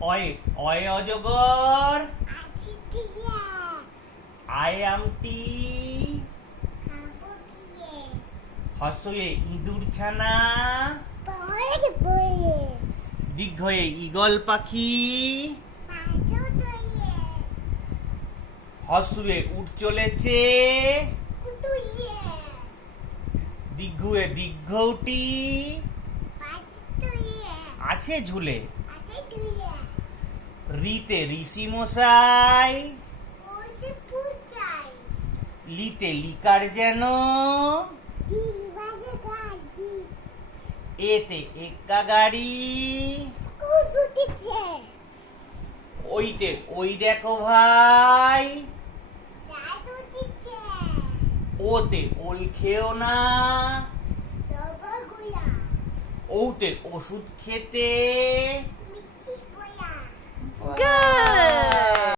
অয় অয় অজগর। আয় আমটি। হর্ষয়ে ইঁদুর ছানা। দীর্ঘয়ে ঈগল পাখি। হর্ষয়ে উঠ চলেছে। দীর্ঘয়ে দীর্ঘটি আছে ঝুলে। রিতে ঋষি মশাই। লিতে লিকার যেন। এতে এক্কা গাড়ি। ওইতে ওই দেখো ভাই। ওতে ওল খেও না। ওতে ওষুধ খেতে।